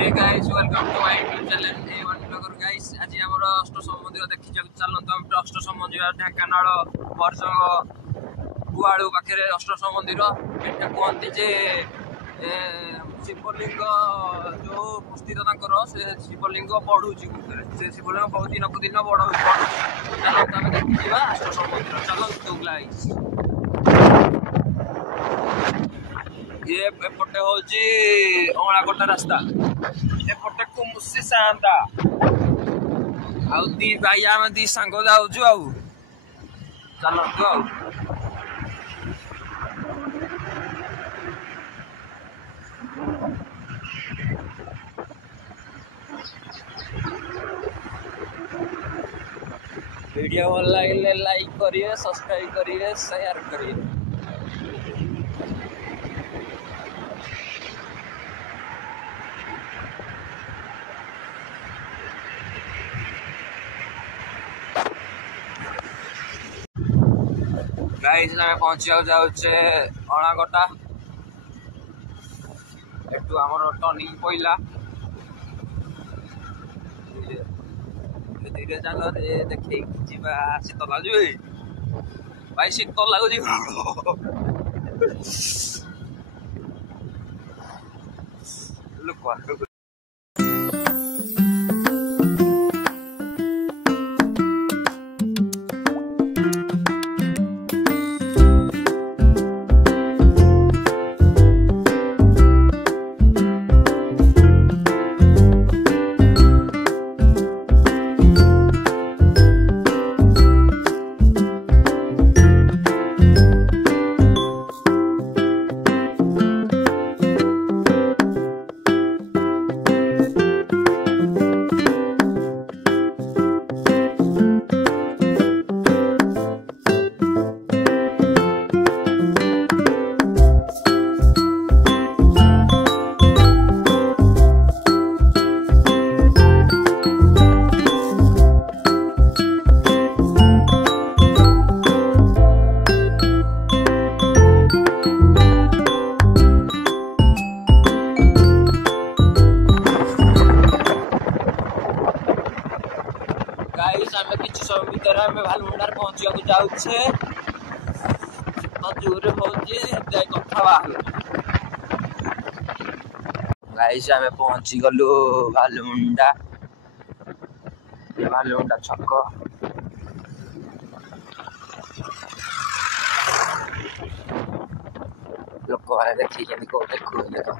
Hey guys, welcome to my YouTube channel A1 Vlogger guys. आज हमर अष्टसम मंदिर देखि चलत हम अष्टसम मंदिर ढेंकानाल बरजंग गुआड़ू पाखे अष्टसम मंदिर एटा कहते जे शिवलिंग जो स्थित से शिवलिंग बढ़ुची से शिवलिंग बहुत दिन को दिन बढ़ुची चलत आम देखी अष्टसम मंदिर चलत गाइस ये एपटे होची अँगलाकोटा रास्ता एपटे कुमुसी सांता आउ दी भाई आम दी सांग जाऊचु आउ चलतु आउ वीडियो भल लगे लाइक करिए सब्सक्राइब करिए शेयर करिए। गाइस आम पहुँचा जाऊे अणागटा एटू आमर टर्निंग पड़ा धीरे चल देखे शीत लगे भाई शीत लगुच लोक गाइस आम किसी समय भर आम भालमुंडार पहुँचा जाऊे जोर हो कथा बाहर गाइस आम पहुँची गलु भालमुंडा छक लोक मैंने देखी देखो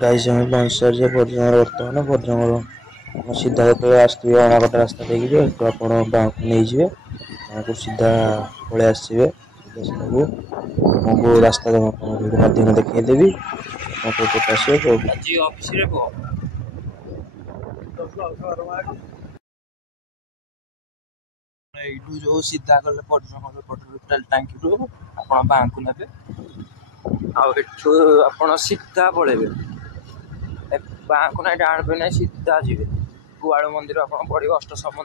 गाइस हमें पहुंच बर्जंग बर्तमान बर्जंग सीधा जो आसवे अणागटा रास्ता देखिए तो आप गाँव को नहीं जाए गाँव को सीधा पलि आसवे सीधा सीधा आपको रास्ता भिडियो माध्यम देखदेवी आसवे यू जो सीधा गले पेट्रोल टांकी रू आप बाँ को ने आप सीधा पड़े बाँ को ना डाण पे ना सीधा जी गुआड़ मंदिर आप पड़े अष्टसम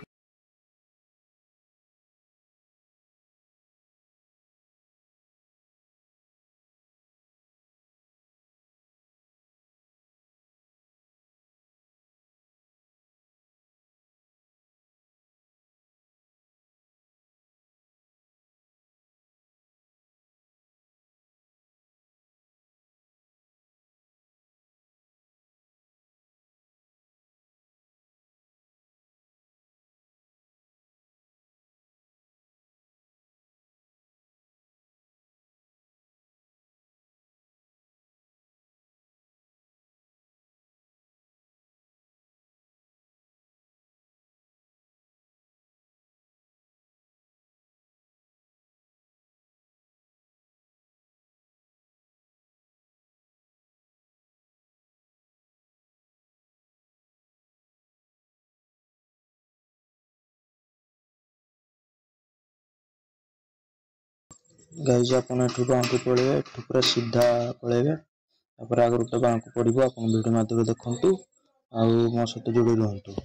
गाइज आपण एठू बाँकु पळेबे एठू पूरा सीधा पळेबे तापर आगे गोटे बाँकु पड़िबो आपण वीडियो माध्यम देखंतु आ मो सहित जोड़ी रहंतु।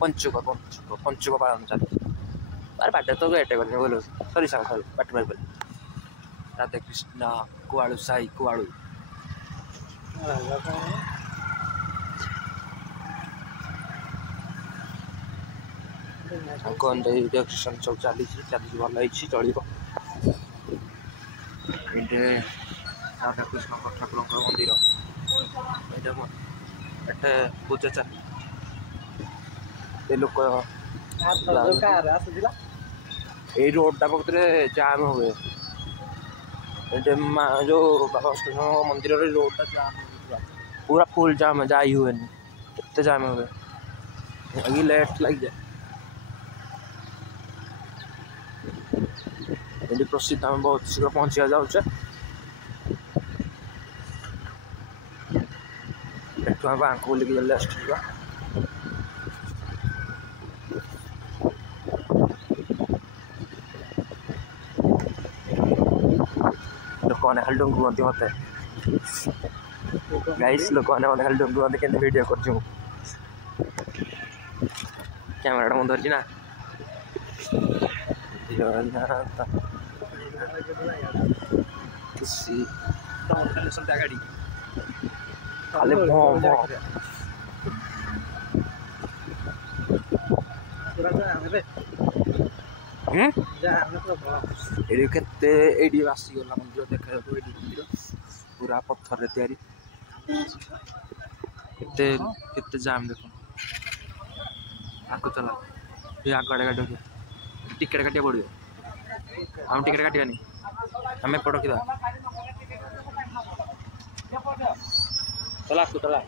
पंचुक पालन चल बाटे तो एटे बोलो सरी सॉरी बाटे भाई बोले राधे कृष्ण कुआड़ू साई कुआड़ू डेकोरेशन सब चली भल चलो ये राधा कृष्ण ठाकुर मंदिर ये पूजा चल लोक ये रोडटा पकड़े जाम हुए जो बाबा कृष्ण मंदिर रोडटा जाम पूरा फुल जाम जाई हुए एत जाम हुए लेट लग जाए प्रसिद्ध आम बहुत शीघ्र पहुँचा जाऊे बैंक बोलिक लास्ट लोक मैंने खाली डुंगु मत गाइस लोक मैंने खाली डुंगु मत के वीडियो कर कैमेरा मुझे धरची ना गाड़ी खाली केते आसीगला मंदिर देखा मंदिर पूरा पत्थर तैयारी केते जाम देख आगे चला ये आगे गाड़ी टिकेट काटिया पड़ो हम टिकेट काटानी आम एपट रखा चला चला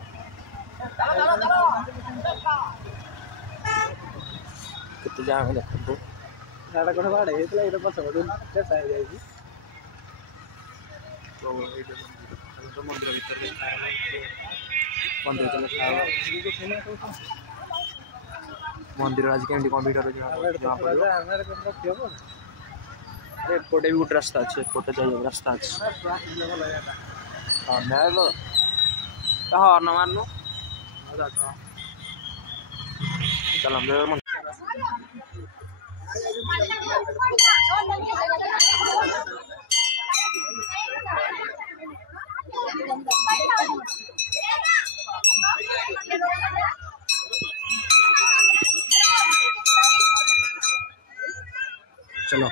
केते जाम देखो मंदिर भर मंदिर आज कमी कौन भिड़ एपटे भी गोटे रास्ता अच्छे एपटे जाइए रास्ता अच्छे हर्न मारनु चल चलो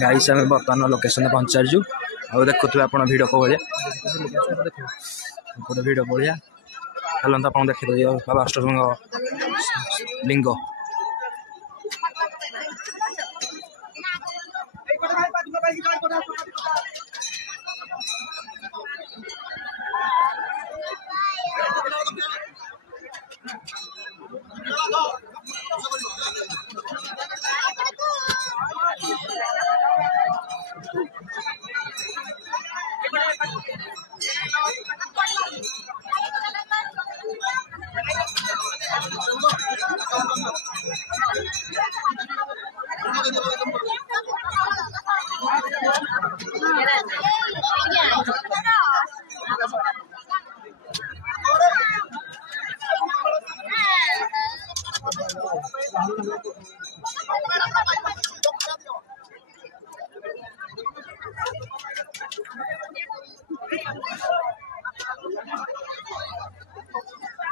गाइस आम बर्तमान लोकेशन पहुँच सारी और देखुए आप भिड़ को भाया भिड़ भाया चलते आप देखिए बाबा अष्टशंग लिंग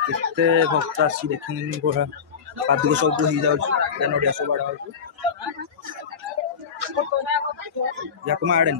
केते भक्त आसी देखने पूरा पादुक सब हो जाए नड़िया सब बाड़ा या आड़े